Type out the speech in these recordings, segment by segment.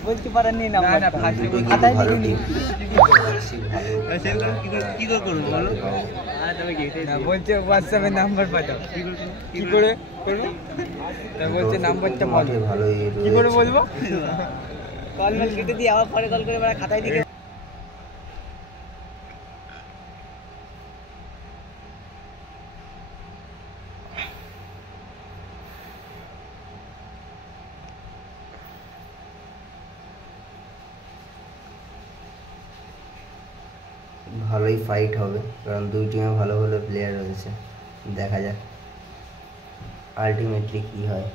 বলতে পারেননি না না ফার্স্টে খাতায় লিখিনি কি করব বলো তুমি গেটে না বলছে হোয়াটসঅ্যাপে নাম্বার পাঠাও কি করে করব তা বলছে নাম্বারটা বলো ভালোই কি করে বলবো কল মেল কেটে দিয়ে আবার পরে কল করে বড় খাতায় দিকে ভালোই ফাইট হবে কারণ দুই টিমে ভালো ভালো প্লেয়ার রয়েছে দেখা যাক আলটিমেটলি কি হয়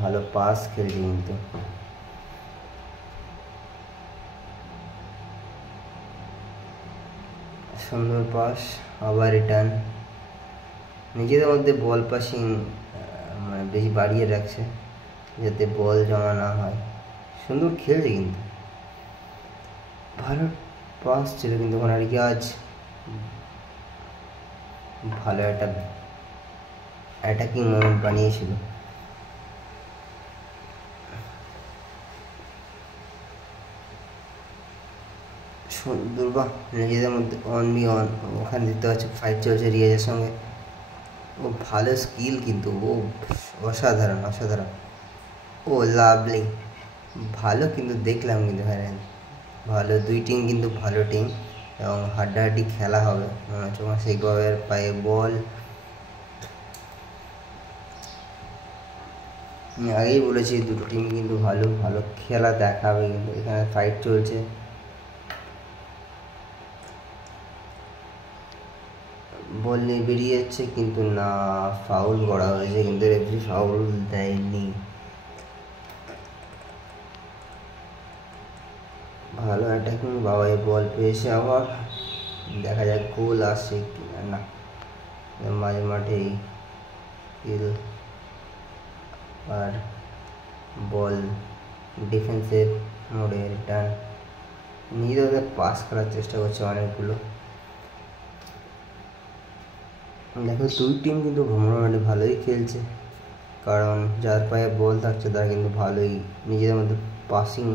ভালো পাস খেলছে কিন্তু সুন্দর পাস আবার রিটার্ন নিজেদের মধ্যে বল পাসিং মানে বেশি বাড়িয়ে রাখছে যাতে বল জমা না হয় সুন্দর খেলছে কিন্তু ভালো পাস ছিল কিন্তু ওখানে আর কি আজ ভালো একটা অ্যাটাকিং মোমেন্ট বানিয়েছিল সুন্দর বা নিজেদের মধ্যে অনলি অন ওখানে দিতে হচ্ছে ফাইট চলছে রিয়াজের সঙ্গে ও ভালো স্কিল কিন্তু ও অসাধারণ অসাধারণ ও লাভলি ভালো কিন্তু দেখলাম কিন্তু হ্যাঁ ভালো দুই টিম কিন্তু ভালো টিম এবং হাড্ডাহাড্ডি খেলা হবে মনে হচ্ছে সেই গবের পায়ে বল আমি আগেই বলেছি দুটো টিম কিন্তু ভালো ভালো খেলা দেখাবে কিন্তু এখানে ফাইট চলছে বল নিয়ে বেরিয়ে যাচ্ছে কিন্তু না ফাউল করা হয়েছে কিন্তু রেফারি ফাউল দেয়নি ভালো অ্যাটাকিং বাবাই বল পেয়েছে আবার দেখা যাক গোল আসে কি না মাঝে মাঠেই কিল আর বল ডিফেন্সের মোড়ে রিটার্ন নিজেদের পাস করার চেষ্টা করছে অনেকগুলো দেখো দুই টিম কিন্তু মোটামুটি ভালোই খেলছে কারণ যার পায়ে বল থাকছে তারা কিন্তু ভালোই নিজেদের মধ্যে পাসিং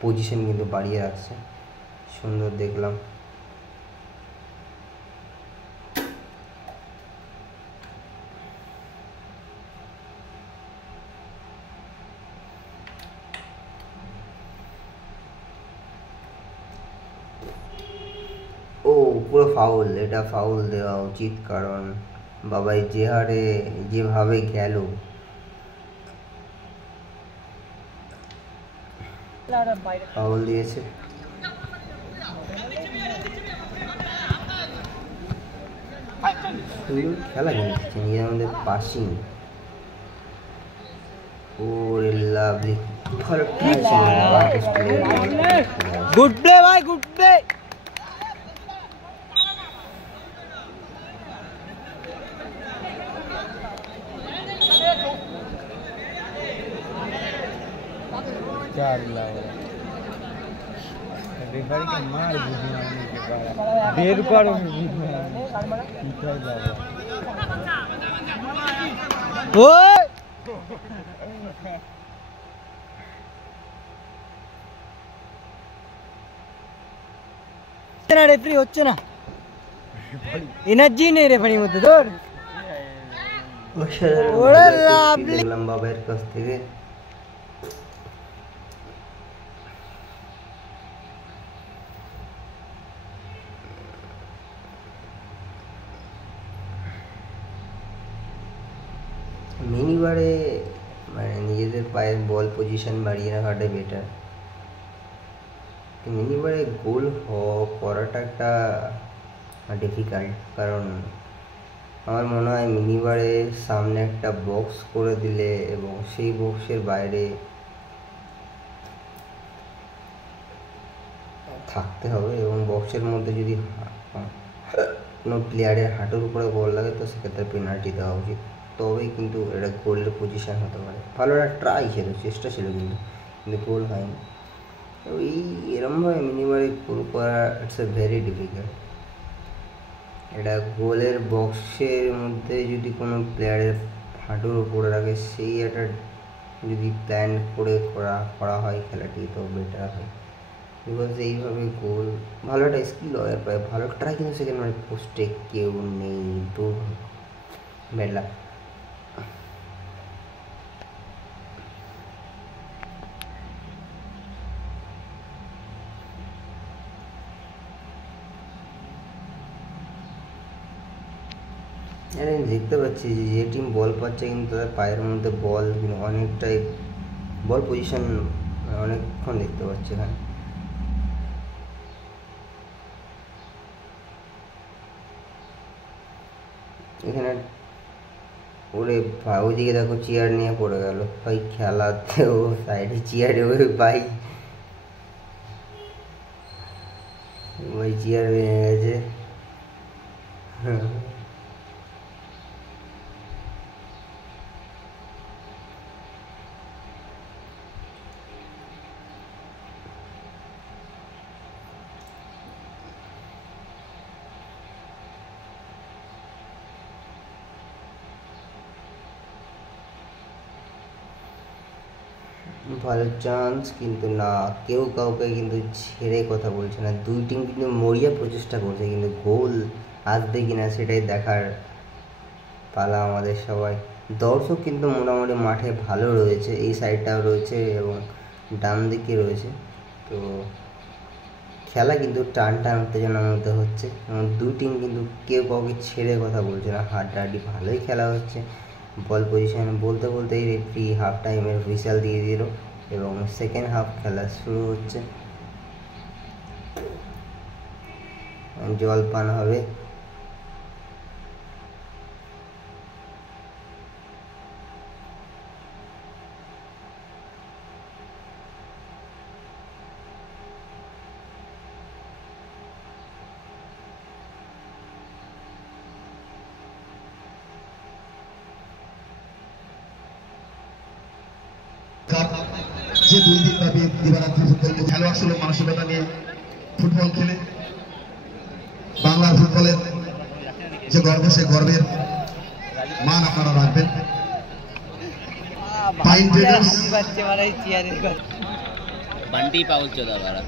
পজিশন কিন্তু বাড়িয়ে রাখছে সুন্দর দেখলাম ও পুরো ফাউল এটা ফাউল দেওয়া উচিত কারণ বাবাই যে হারে যেভাবে গেল ফাউল দিয়েছে খেলা খেলছে নিজের আমাদের পাসিং ওরে লাভলি গুড প্লে ভাই গুড প্লে चार रेफरी के मार बुझी आने के बाद देर पर ओए না রেফারি হচ্ছে না এনার্জি নেই রেফারির মধ্যে তোর ওরে লাভলি দেখলাম বাবার কাছ থেকে মিনিবারে মানে নিজেদের পায়ের বল পজিশন বাড়িয়ে রাখাটা বেটার মিনিবারে গোল করাটা একটা ডিফিকাল্ট কারণ আমার মনে হয় মিনিবারে সামনে একটা বক্স করে দিলে এবং সেই বক্সের বাইরে থাকতে হবে এবং বক্সের মধ্যে যদি কোনো প্লেয়ারের হাঁটুর উপরে বল লাগে তো সেক্ষেত্রে পেনাল্টি দেওয়া উচিত তবেই কিন্তু এটা গোলের পজিশন হতে পারে ভালো একটা ট্রাই ছিল চেষ্টা ছিল কিন্তু গোল হয়নি এই এরমভাবে মিনিবারে গোল করা ইটস এ ভেরি ডিফিকাল্ট এটা গোলের বক্সের মধ্যে যদি কোনো প্লেয়ারের হাঁটুর উপরে রাখে সেই একটা যদি প্ল্যান করে করা হয় খেলাটি তো বেটার হয়, বিকজ এইভাবে গোল ভালো একটা স্কিল হয় আর ভালো ট্রাই, কিন্তু সেখানে মানে পোস্টে কেউ নেই, দূর বেলা। আমি দেখতে পাচ্ছি যে টিম বল পাচ্ছে কিন্তু তাদের পায়ের মধ্যে বল কিন্তু অনেকটাই বল পজিশন অনেকক্ষণ দেখতে পাচ্ছি এখানে। এখানে ওরে ভাই ওইদিকে দেখো চেয়ার নিয়ে পড়ে গেল ভাই, খেলাতেও সাইডে চেয়ারে ওই ভাই ওই চেয়ার ভেঙে গেছে। ভালো চান্স কিন্তু না, কেউ কাউকে কিন্তু ছেড়ে কথা বলছে না, দুই টিম কিন্তু মরিয়া প্রচেষ্টা করছে, কিন্তু গোল আসবে কিনা সেটাই দেখার পালা আমাদের সবাই। দর্শক কিন্তু মোটামুটি মাঠে ভালো রয়েছে, এই সাইডটাও রয়েছে এবং ডান দিকে রয়েছে, তো খেলা কিন্তু টান উত্তেজনার মধ্যে হচ্ছে এবং দুই টিম কিন্তু কেউ কাউকে ছেড়ে কথা বলছে না, হাড্ডাহাড্ডি ভালোই খেলা হচ্ছে। বল পজিশন বলতে বলতেই রেফারি হাফ টাইমের হুইসেল দিয়ে দিল এবং সেকেন্ড হাফ খেলা শুরু হচ্ছে। জল পান হবে। যে 2 দিন ব্যাপী দিবারাত্রি ফুটবল খেলোয়াড় ছিল মানসিকতা নিয়ে ফুটবল খেলে বাংলার ফুটবলের যে গর্ব, সে গর্বের মান আপনারা রাখবেন। পাইন ট্রেডার্স बंटी पाउल 14-12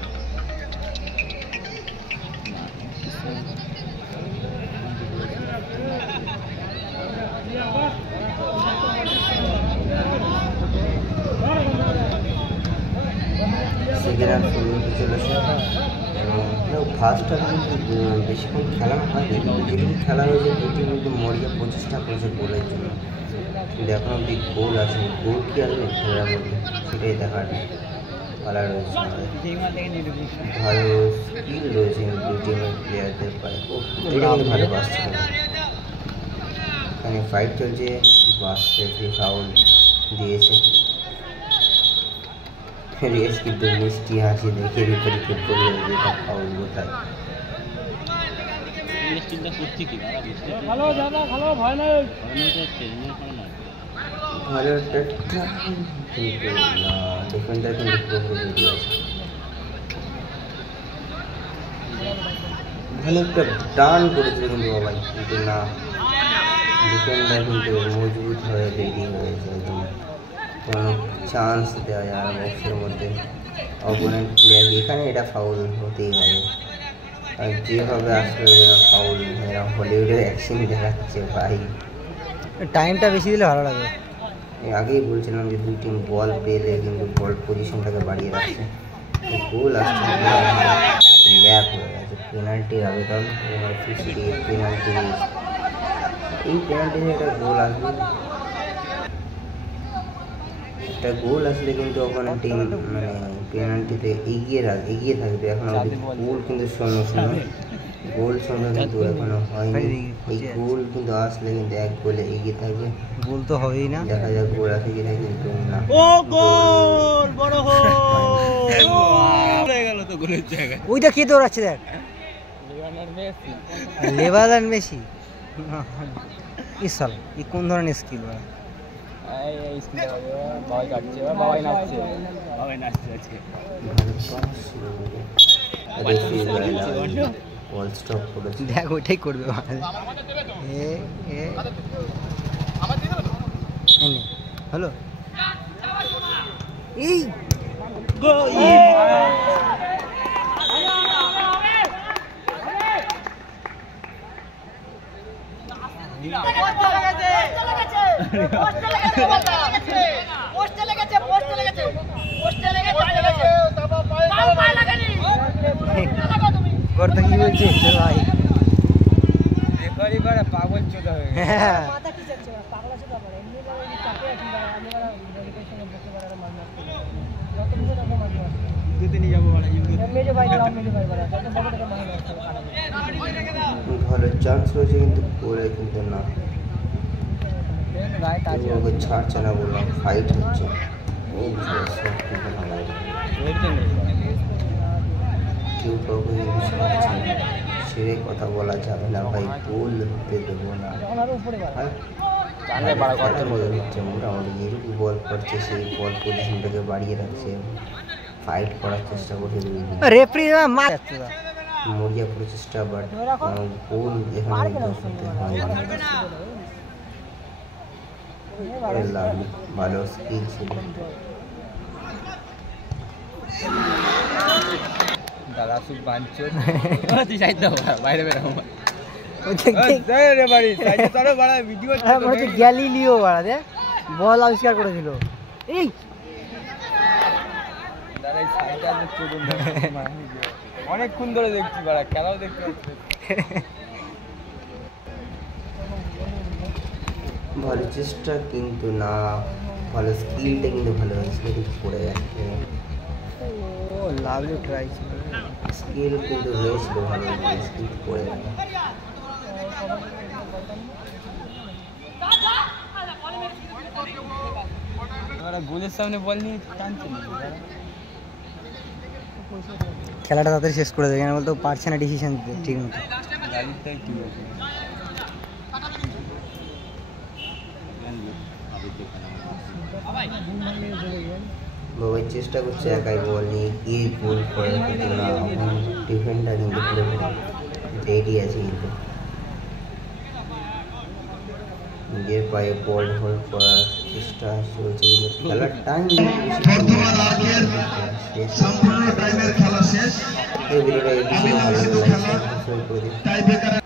সেকেন্ড হাফ শুরু হতে চলেছে এবং ফার্স্ট হাফ কিন্তু বেশিক্ষণ খেলা হয়নি, কিন্তু যেটুকু খেলা হয়েছে দুটি কিন্তু মরিয়া প্রচেষ্টা করেছে গোলের জন্য, কিন্তু এখন অব্দি গোল আছে, গোল কি আসবে খেলার মধ্যে সেটাই দেখার পালা রয়েছে। ভালো স্কিল রয়েছে দু টিমের প্লেয়ারদের পায়ে, এটা কিন্তু ভালো পাস ছিল। এখানে ফাইট চলছে, বাস রেফারি ফাউল দিয়েছে। রেস কিন্তু মিষ্টি হাসি দেখে রেফারিকে বলল যে এটা ফাউল কোথায়। ভালো একটা কিন্তু না, ডিফেন্ডার কিন্তু পুরোপুরি রেডি আছে। ভালো একটা টার্ন করেছিল কিন্তু বাবাই, কিন্তু না, ডিফেন্ডার কিন্তু মজবুত হয়ে রেডি হয়েছে, একদম কোনো চান্স দেওয়া যায় না বক্সের মধ্যে অপোনেন্ট প্লেয়ার। এখানে এটা ফাউল হতেই হবে, আর যেভাবে আসলে ফাউল, এরা হলিউডের অ্যাকশন দেখাচ্ছে ভাই। টাইমটা বেশি দিলে ভালো লাগে। আগেই বলছিলাম যে দুই টিম বল পেলে কিন্তু বল পজিশনটাকে বাড়িয়ে রাখছে। গোল আসছে, ল্যাপ হয়ে গেছে, পেনাল্টির আবেদন এবং পেনাল্টি, এই পেনাল্টিতে একটা গোল আসবে, একটা গোল আসলে কিন্তু ওখানে টিম মানে পেনাল্টিতে এগিয়ে থাকবে। এখন গোল কিন্তু শূন্য গোল শূন্য কিন্তু এখনো হয়নি, এই গোল কিন্তু আসলে কিন্তু এক গোলে এগিয়ে থাকবে। গোল তো হবেই না, দেখা যাক গোল আসে কিনা, কিন্তু না। ও গোল বড় হয়ে গেল তো গোলের জায়গায়। ওইটা কে দৌড়াচ্ছে দেখ, লেভালার মেসি। ইসাল এই কোন ধরনের স্কিল ভাই? দেখ ওইটাই করবে হ্যালো এই করতে কি বলছে ভাই রেফারি বাড়া পাগল চোদা হয়ে গেছে। হ্যাঁ ভালো চান্স রয়েছে কিন্তু করে কিন্তু না ওকে ছাড়ছে না বললাম ফাইট হচ্ছে ও ভালো সব কিন্তু ভালো কেউ কাউকে কিন্তু ছাড়ছে না ছেড়ে কথা বলা যাবে না ভাই গোল হতে দেবো না মোটামুটি যেটুকু বল করছে সেই বল পজিশনটাকে বাড়িয়ে রাখছে ফাইট করার চেষ্টা করছে মরিয়া প্রচেষ্টা বাট গোল এখানে করতে হয় ভালো স্কিল ছিল দাদা সুপ বাঞ্চো তুই সাইড দাও বাইরে বের হও গ্যালিলিও বল আবিষ্কার করে দিল এই অনেকক্ষণ ধরে দেখছি বাড়া খেলাও দেখতে পাচ্ছি ভালো চেষ্টা কিন্তু না ভালো স্কিলটা কিন্তু ভালো হয়েছিল কিন্তু পড়ে যাচ্ছে লাভলি ট্রাই স্কিল কিন্তু হয়েছিল ভালো স্কিল পড়ে গেল গোলের সামনে বল নিয়ে টানছে খেলাটা তাড়াতাড়ি শেষ করে দেবে বলতে পারছে না ডিসিশন দিতে ঠিক মতো বাবাই চেষ্টা করছে একাই বল নিয়ে গিয়ে গোল করে কিন্তু না ডিফেন্ডার কিন্তু পুরো রেডি আছে কিন্তু নিজের পায়ে বল হোল্ড করার চেষ্টা চলছে খেলার টাইম সম্পূর্ণ টাইমের খেলা শেষ। এই ভিডিওটা ভালো লাগছে